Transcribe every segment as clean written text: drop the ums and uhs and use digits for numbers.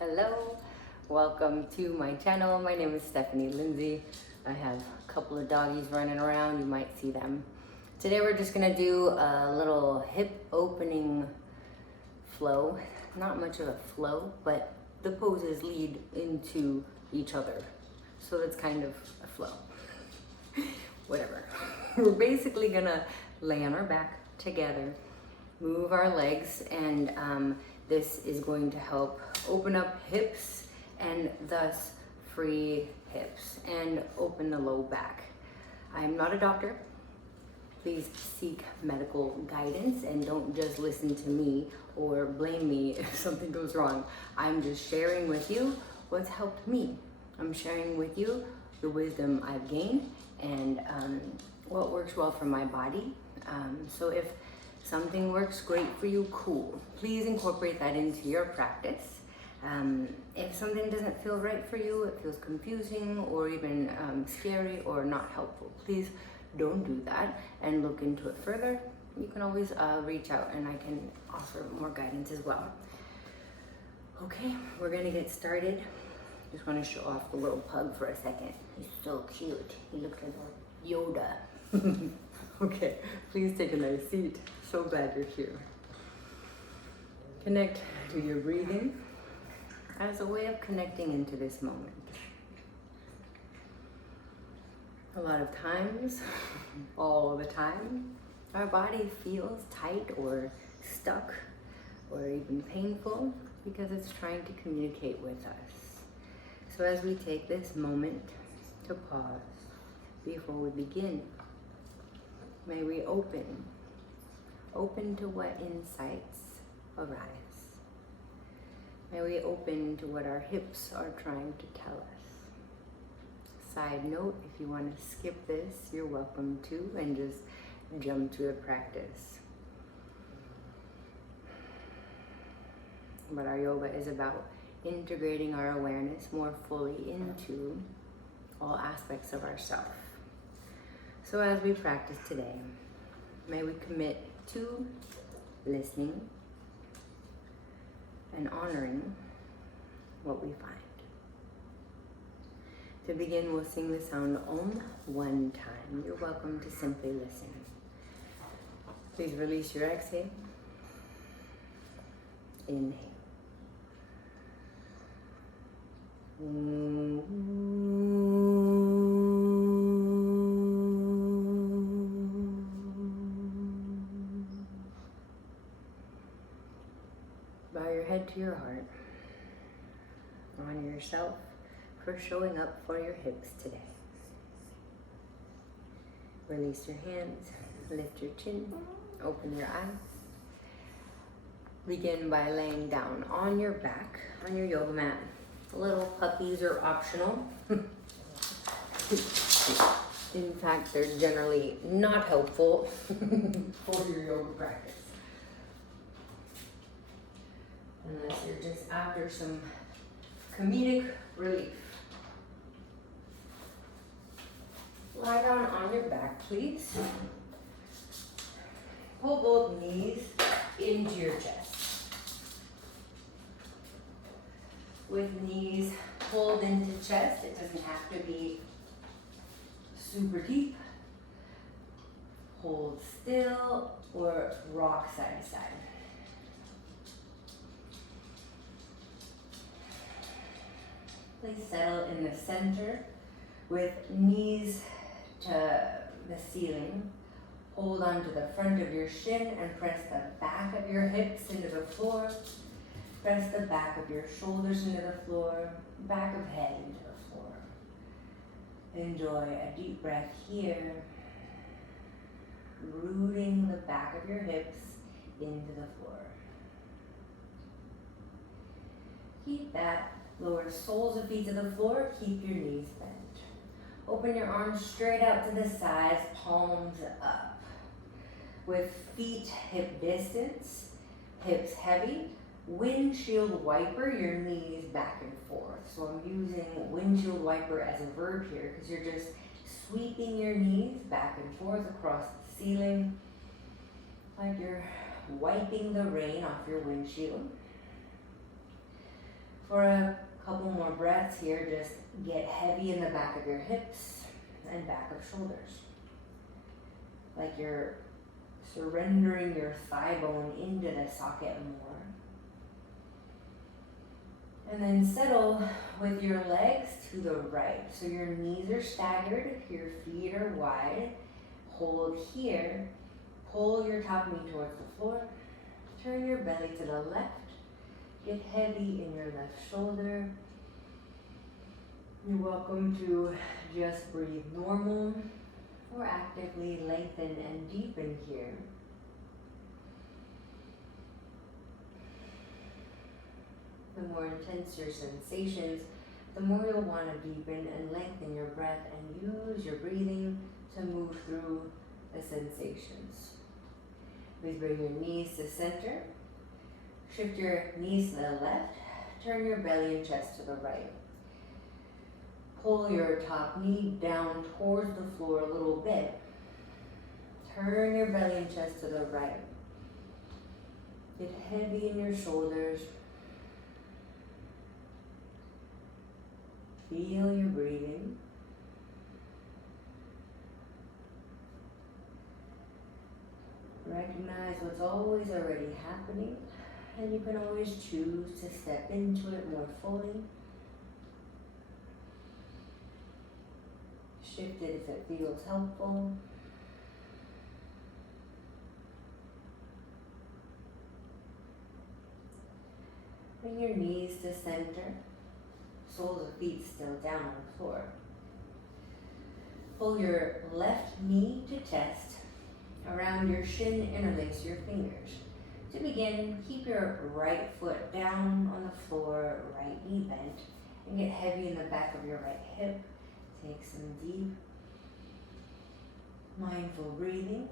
Hello, welcome to my channel. My name is Stephanie Lindsay. I have a couple of doggies running around. You might see them. Today we're just gonna do a little hip opening flow. Not much of a flow, but the poses lead into each other. So that's kind of a flow. Whatever. We're basically gonna lay on our back together, move our legs, and this is going to help open up hips and thus free hips and open the low back. I'm not a doctor. Please seek medical guidance and don't just listen to me or blame me if something goes wrong. I'm just sharing with you what's helped me. I'm sharing with you the wisdom I've gained and what works well for my body. So if something works great for you, cool. Please incorporate that into your practice. If something doesn't feel right for you, it feels confusing or even scary or not helpful, please don't do that and look into it further. You can always reach out and I can offer more guidance as well. Okay, we're gonna get started. Just wanna show off the little pug for a second. He's so cute. He looks like a Yoda. Okay, please take a nice seat. So glad you're here. Connect to your breathing as a way of connecting into this moment. A lot of times, all the time, our body feels tight or stuck or even painful because it's trying to communicate with us. So as we take this moment to pause before we begin, may we open to what insights arise. May we open to what our hips are trying to tell us. Side note, if you want to skip this, you're welcome to, and just jump to the practice. But our yoga is about integrating our awareness more fully into all aspects of ourself. So as we practice today, may we commit to listening and honoring what we find. To begin, we'll sing the sound Om one time. You're welcome to simply listen. Please release your exhale. Inhale. Bow your head to your heart. Honor yourself for showing up for your hips today. Release your hands, lift your chin, open your eyes. Begin by laying down on your back, on your yoga mat. Little puppies are optional. In fact, they're generally not helpful for your yoga practice. Unless you're just after some comedic relief. Lie down on your back, please. Pull both knees into your chest. With knees pulled into chest, it doesn't have to be super deep. Hold still or rock side to side. Please settle in the center with knees to the ceiling. Hold on to the front of your shin and press the back of your hips into the floor. Press the back of your shoulders into the floor, back of head into the floor. Enjoy a deep breath here, rooting the back of your hips into the floor. Keep that. Lower soles of feet to the floor, keep your knees bent. Open your arms straight out to the sides, palms up. With feet hip distance, hips heavy, windshield wiper your knees back and forth. So I'm using windshield wiper as a verb here because you're just sweeping your knees back and forth across the ceiling like you're wiping the rain off your windshield. For a couple more breaths here, just get heavy in the back of your hips and back of shoulders. Like you're surrendering your thigh bone into the socket more. And then settle with your legs to the right. So your knees are staggered, your feet are wide. Hold here. Pull your top knee towards the floor. Turn your belly to the left. Get heavy in your left shoulder. You're welcome to just breathe normal or actively lengthen and deepen here. The more intense your sensations, the more you'll want to deepen and lengthen your breath and use your breathing to move through the sensations. Please bring your knees to center. Shift your knees to the left. Turn your belly and chest to the right. Pull your top knee down towards the floor a little bit. Turn your belly and chest to the right. Get heavy in your shoulders. Feel your breathing. Recognize what's always already happening, and you can always choose to step into it more fully. Shift it if it feels helpful. Bring your knees to center. Soles of feet still down on the floor. Pull your left knee to chest. Around your shin, interlace your fingers. To begin, keep your right foot down on the floor, right knee bent, and get heavy in the back of your right hip. Take some deep, mindful breathings.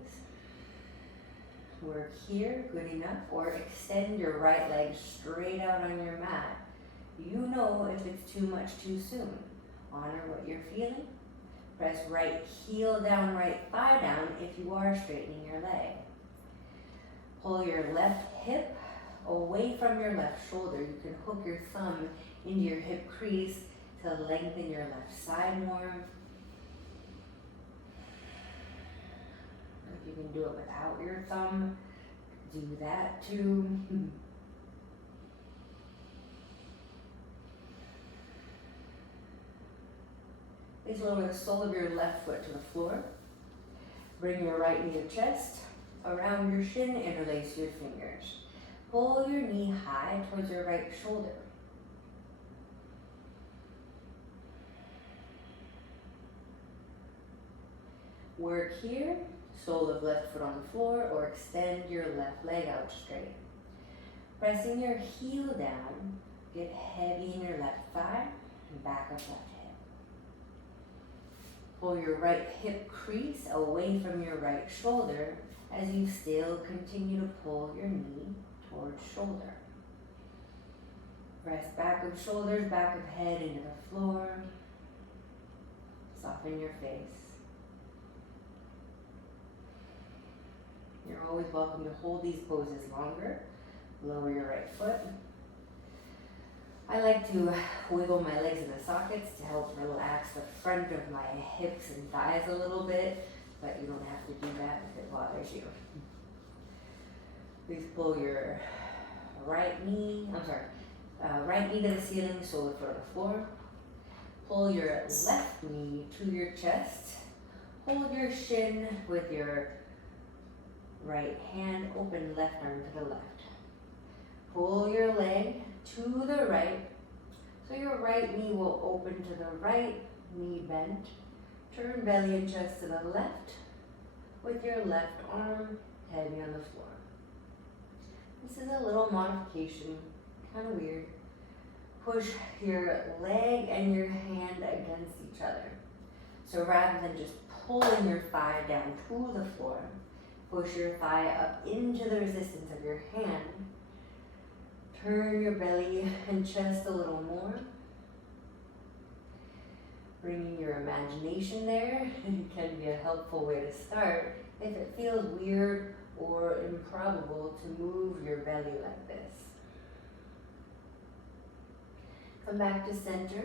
Work here, good enough, or extend your right leg straight out on your mat. You know if it's too much too soon. Honor what you're feeling. Press right heel down, right thigh down if you are straightening your leg. Pull your left hip away from your left shoulder. You can hook your thumb into your hip crease to lengthen your left side more. If you can do it without your thumb, do that too. Please lower the sole of your left foot to the floor. Bring your right knee to chest. Around your shin, interlace your fingers. Pull your knee high towards your right shoulder. Work here, sole of left foot on the floor, or extend your left leg out straight. Pressing your heel down, get heavy in your left thigh and back of left hip. Pull your right hip crease away from your right shoulder as you still continue to pull your knee towards shoulder. Press back of shoulders, back of head into the floor. Soften your face. You're always welcome to hold these poses longer. Lower your right foot. I like to wiggle my legs in the sockets to help relax the front of my hips and thighs a little bit, but you don't have to do that if it bothers you. Please pull your right knee to the ceiling, sole of foot on the floor. Pull your left knee to your chest. Hold your shin with your right hand, open left arm to the left. Pull your leg to the right, so your right knee will open to the right, knee bent. Turn belly and chest to the left, with your left arm heavy on the floor. This is a little modification, kind of weird. Push your leg and your hand against each other. So rather than just pulling your thigh down to the floor, push your thigh up into the resistance of your hand. Turn your belly and chest a little more. Bringing your imagination there can be a helpful way to start if it feels weird or improbable to move your belly like this. Come back to center.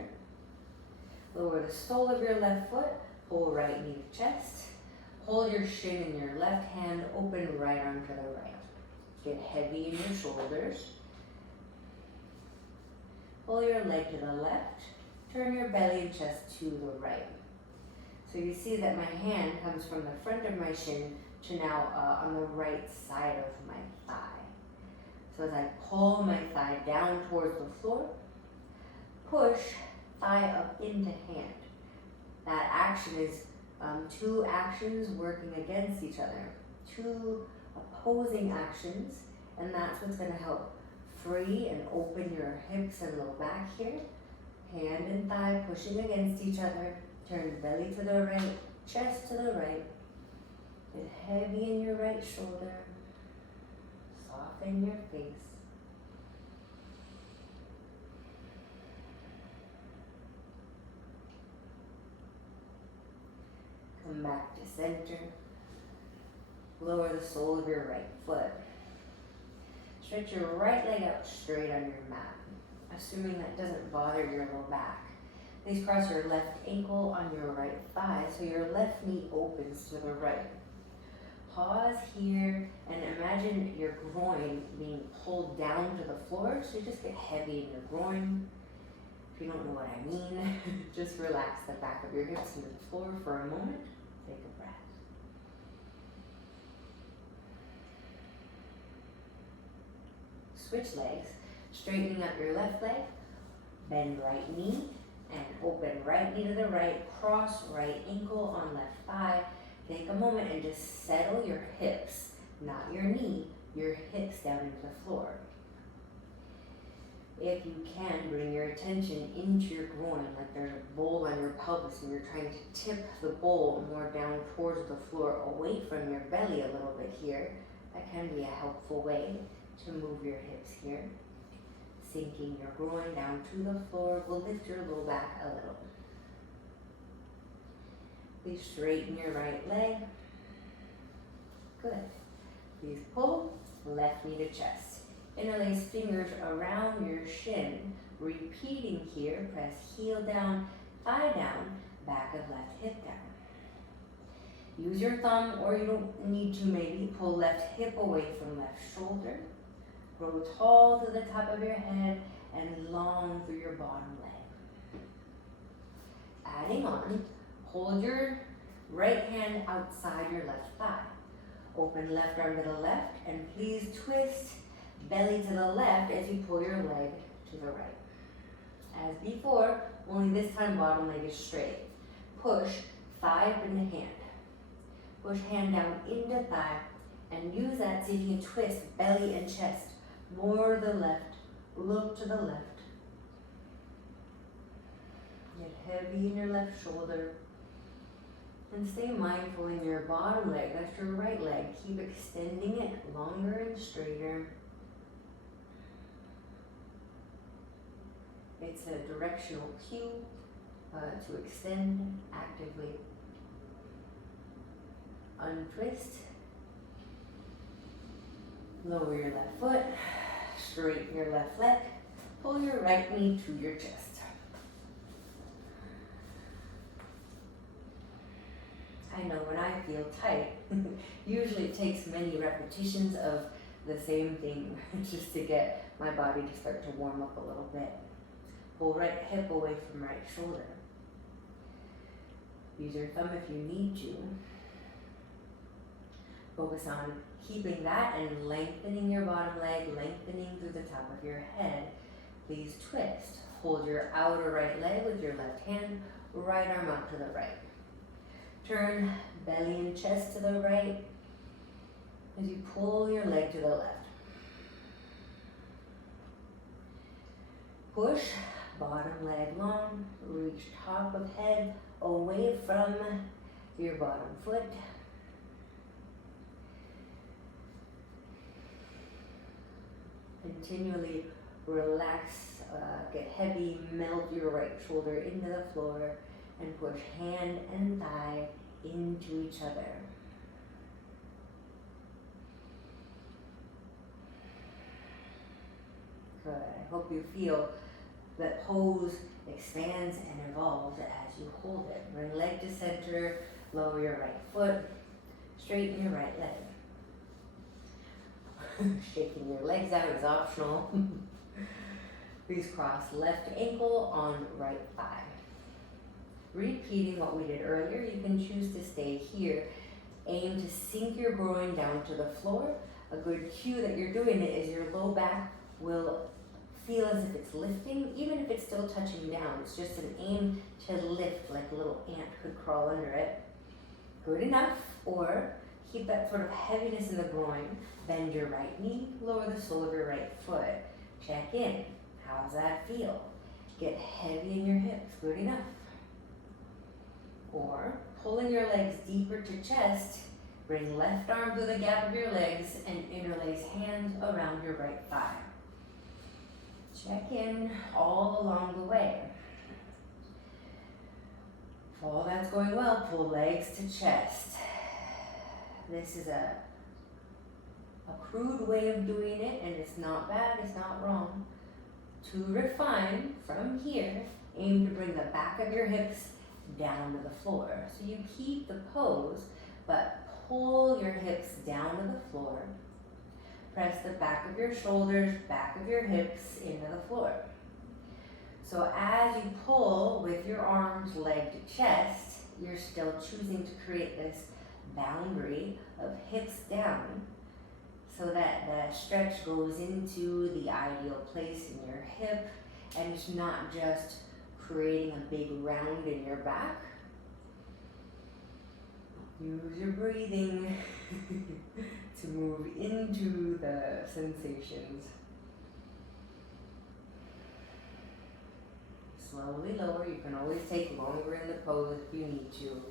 Lower the sole of your left foot. Pull right knee to chest. Hold your shin in your left hand. Open right arm to the right. Get heavy in your shoulders. Pull your leg to the left. Turn your belly and chest to the right. So you see that my hand comes from the front of my shin to now on the right side of my thigh. So as I pull my thigh down towards the floor, push thigh up into hand. That action is two actions working against each other, two opposing actions, and that's what's going to help free and open your hips and low back here. Hand and thigh pushing against each other. Turn belly to the right, chest to the right. Get heavy in your right shoulder. Soften your face. Come back to center. Lower the sole of your right foot. Stretch your right leg out straight on your mat, assuming that doesn't bother your low back. Please cross your left ankle on your right thigh so your left knee opens to the right. Pause here and imagine your groin being pulled down to the floor, so you just get heavy in your groin. If you don't know what I mean, just relax the back of your hips into the floor for a moment. Take a breath. Switch legs, straightening up your left leg, bend right knee, and open right knee to the right, cross right ankle on left thigh. Take a moment and just settle your hips, not your knee, your hips down into the floor. If you can, bring your attention into your groin, like there's a bowl on your pelvis and you're trying to tip the bowl more down towards the floor, away from your belly a little bit here. That can be a helpful way to move your hips here. Sinking your groin down to the floor will lift your low back a little. Please straighten your right leg. Good. Please pull left knee to chest. Interlace fingers around your shin. Repeating here, press heel down, thigh down, back of left hip down. Use your thumb, or you don't need to maybe, pull left hip away from left shoulder. Grow tall to the top of your head and long through your bottom leg. Adding on, hold your right hand outside your left thigh. Open left arm to the left, and please twist belly to the left as you pull your leg to the right. As before, only this time bottom leg is straight. Push thigh up into hand. Push hand down into thigh, and use that so you can twist belly and chest more to the left. Look to the left. Get heavy in your left shoulder. And stay mindful in your bottom leg, that's your right leg. Keep extending it longer and straighter. It's a directional cue to extend actively. Untwist. Lower your left foot. Straighten your left leg. Pull your right knee to your chest. I know when I feel tight, usually it takes many repetitions of the same thing just to get my body to start to warm up a little bit. Pull right hip away from right shoulder. Use your thumb if you need to. Focus on keeping that and lengthening your bottom leg, lengthening through the top of your head. Please twist. Hold your outer right leg with your left hand, right arm out to the right. Turn belly and chest to the right as you pull your leg to the left. Push, bottom leg long, reach top of head away from your bottom foot. Continually relax, get heavy, melt your right shoulder into the floor, and push hand and thigh into each other. Good. I hope you feel The pose expands and evolves as you hold it. Bring leg to center, lower your right foot, straighten your right leg. Shaking your legs out is optional. Please cross left ankle on right thigh. Repeating what we did earlier, you can choose to stay here. Aim to sink your groin down to the floor. A good cue that you're doing it is your low back will feel as if it's lifting, even if it's still touching down. It's just an aim to lift, like a little ant could crawl under it. Good enough. Or keep that sort of heaviness in the groin. Bend your right knee, lower the sole of your right foot. Check in. How's that feel? Get heavy in your hips. Good enough. Or pulling your legs deeper to chest, bring left arm through the gap of your legs and interlace hands around your right thigh. Check in all along the way. If all that's going well, pull legs to chest. This is a crude way of doing it, and it's not bad, it's not wrong. To refine from here, aim to bring the back of your hips down to the floor. So you keep the pose, but pull your hips down to the floor. Press the back of your shoulders, back of your hips into the floor. So as you pull with your arms, leg to chest, you're still choosing to create this boundary of hips down so that the stretch goes into the ideal place in your hip, and it's not just creating a big round in your back. Use your breathing to move into the sensations. Slowly lower. You can always take longer in the pose if you need to.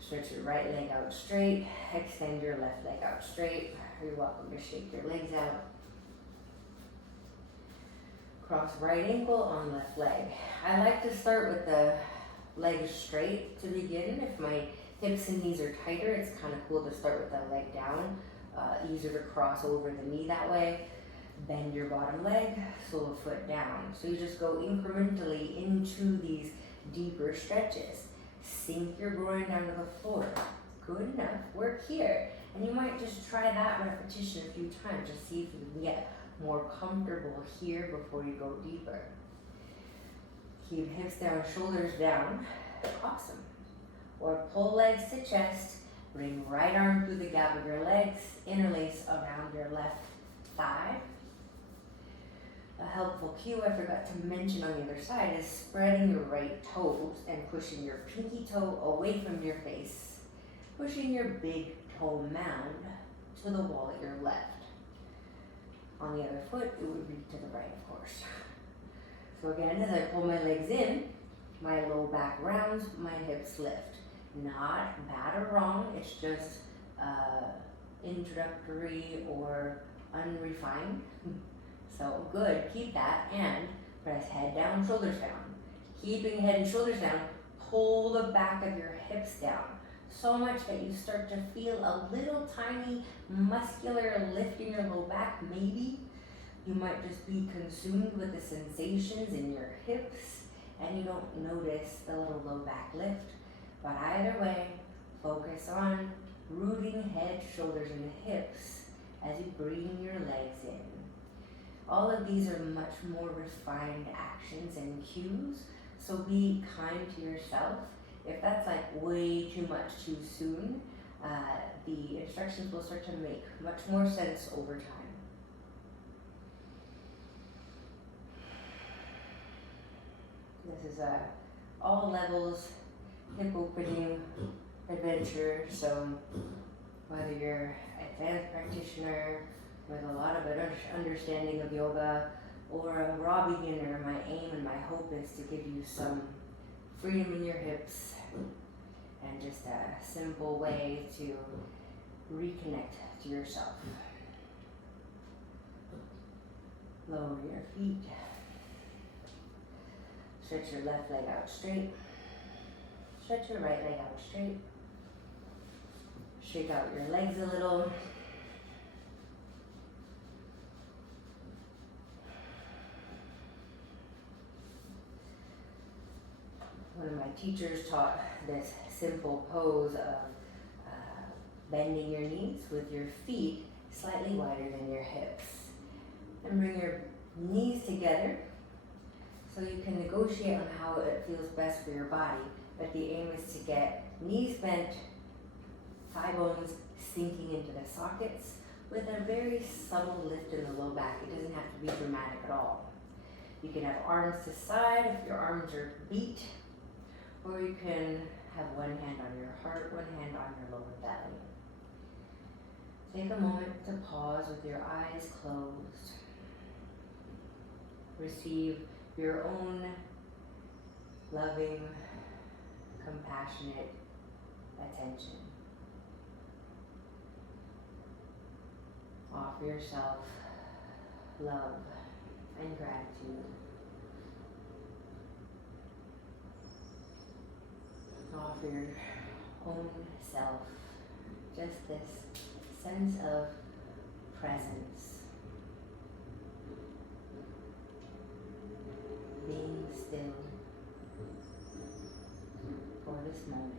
Stretch your right leg out straight. Extend your left leg out straight. You're welcome to shake your legs out. Cross right ankle on left leg. I like to start with the legs straight to begin. If my hips and knees are tighter, it's kind of cool to start with the leg down. Easier to cross over the knee that way. Bend your bottom leg, sole of foot down. So you just go incrementally into these deeper stretches. Sink your groin down to the floor. Good enough. Work here. And you might just try that repetition a few times to see if you can get more comfortable here before you go deeper. Keep hips down, shoulders down. Awesome. Or pull legs to chest. Bring right arm through the gap of your legs. Interlace around your left thigh. A helpful cue I forgot to mention on the other side is spreading your right toes and pushing your pinky toe away from your face. Pushing your big toe mound to the wall at your left. On the other foot, it would be to the right, of course. So again, as I pull my legs in, my low back rounds, my hips lift. Not bad or wrong, it's just introductory or unrefined. So good, keep that, and press head down, shoulders down. Keeping head and shoulders down, pull the back of your hips down. So much that you start to feel a little tiny muscular lift in your low back, maybe. You might just be consumed with the sensations in your hips and you don't notice the little low back lift. But either way, focus on rooting head, shoulders, and hips as you bring your legs in. All of these are much more refined actions and cues, so be kind to yourself. If that's like way too much too soon, the instructions will start to make much more sense over time. This is all levels hip opening adventure, so whether you're an advanced practitioner with a lot of understanding of yoga or a raw beginner, my aim and my hope is to give you some freedom in your hips and just a simple way to reconnect to yourself. Lower your feet. Stretch your left leg out straight. Stretch your right leg out straight. Shake out your legs a little. One of my teachers taught this simple pose of bending your knees with your feet slightly wider than your hips. And bring your knees together so you can negotiate on how it feels best for your body. But the aim is to get knees bent, thigh bones sinking into the sockets with a very subtle lift in the low back. It doesn't have to be dramatic at all. You can have arms to side if your arms are beat, or you can have one hand on your heart, one hand on your lower belly. Take a moment to pause with your eyes closed. Receive your own loving, compassionate attention. Offer yourself love and gratitude. Offer your own self just this sense of presence. Being still for this moment.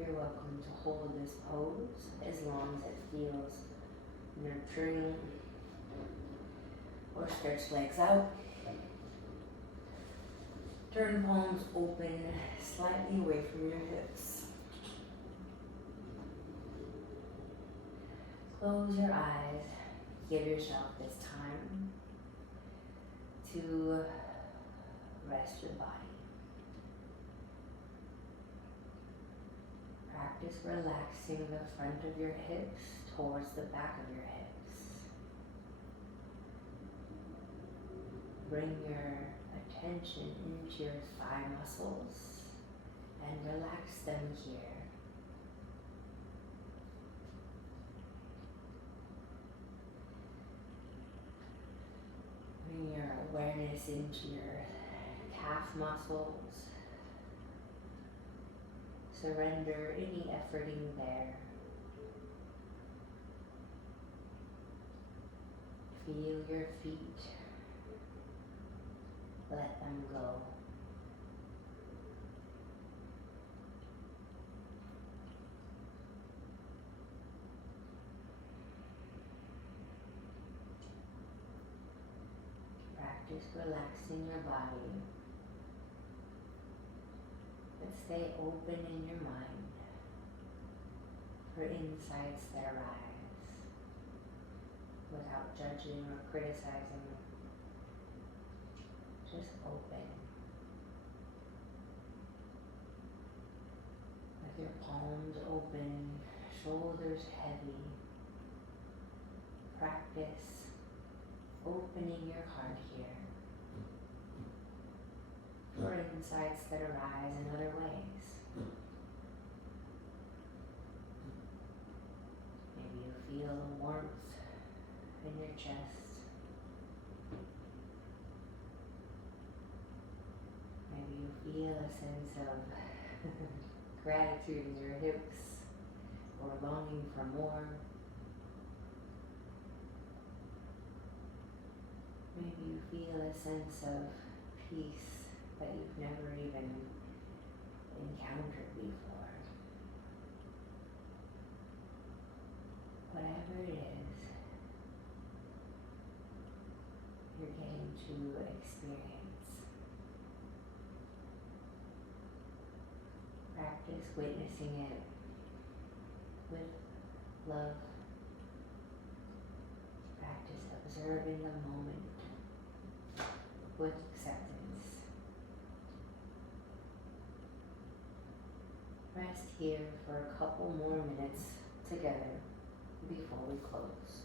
You're welcome to hold this pose as long as it feels nurturing, or stretch legs out. Turn palms open slightly away from your hips. Close your eyes. Give yourself this time to rest your body. Practice relaxing the front of your hips towards the back of your hips. Bring your attention into your thigh muscles and relax them here. Bring your awareness into your calf muscles. Surrender any efforting there. Feel your feet. Let them go. Practice relaxing your body, but stay open in your mind for insights that arise without judging or criticizing. Just open. With your palms open, shoulders heavy. Practice opening your heart here for insights that arise in other ways. Maybe you feel a warmth in your chest. Maybe you feel a sense of gratitude in your hips or longing for more. Maybe you feel a sense of peace that you've never even encountered before. Whatever it is you're getting to experience. Practice witnessing it with love. Practice observing the moment with acceptance. Rest here for a couple more minutes together before we close.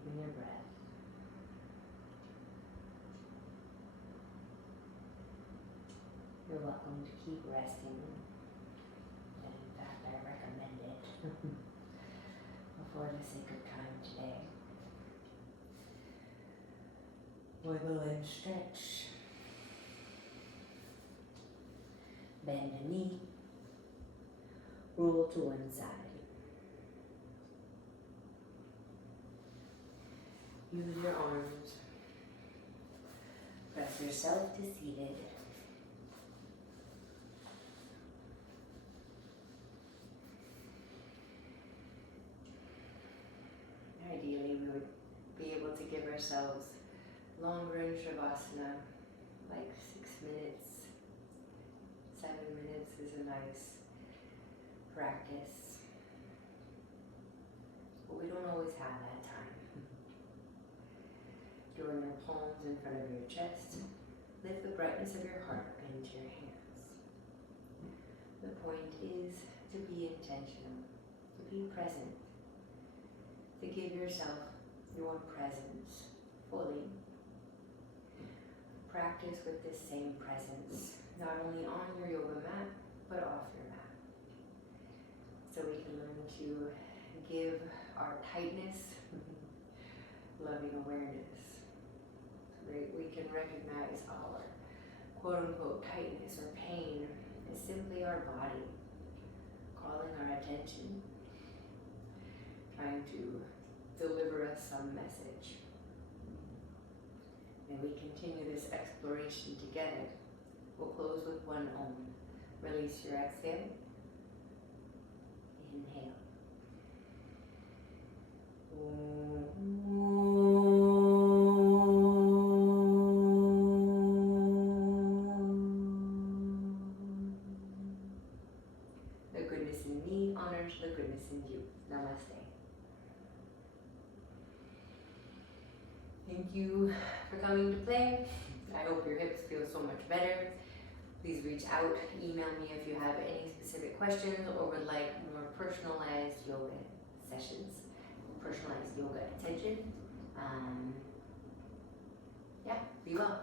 Deepen your breath. You're welcome to keep resting. And in fact, I recommend it for the sake of time today. Wiggle and stretch. Bend a knee. Roll to one side. Use your arms. Press yourself to seated. Ideally, we would be able to give ourselves longer in Shavasana, like 6 minutes. 7 minutes is a nice practice, but we don't always have that time. Join your palms in front of your chest. Lift the brightness of your heart into your hands. The point is to be intentional, to be present, to give yourself your presence fully. Practice with this same presence, not only on your yoga mat, but off your mat. So we can learn to give our tightness loving awareness. So that we can recognize our quote-unquote tightness or pain is simply our body calling our attention, trying to deliver us some message. And we continue this exploration together. We'll close with one Om. Release your exhale. Inhale. The goodness in me honors the goodness in you. Namaste. Thank you for coming to play. I hope your hips feel so much better. Please reach out, email me if you have any specific questions or would like more personalized yoga sessions, personalized yoga attention. Yeah, be well.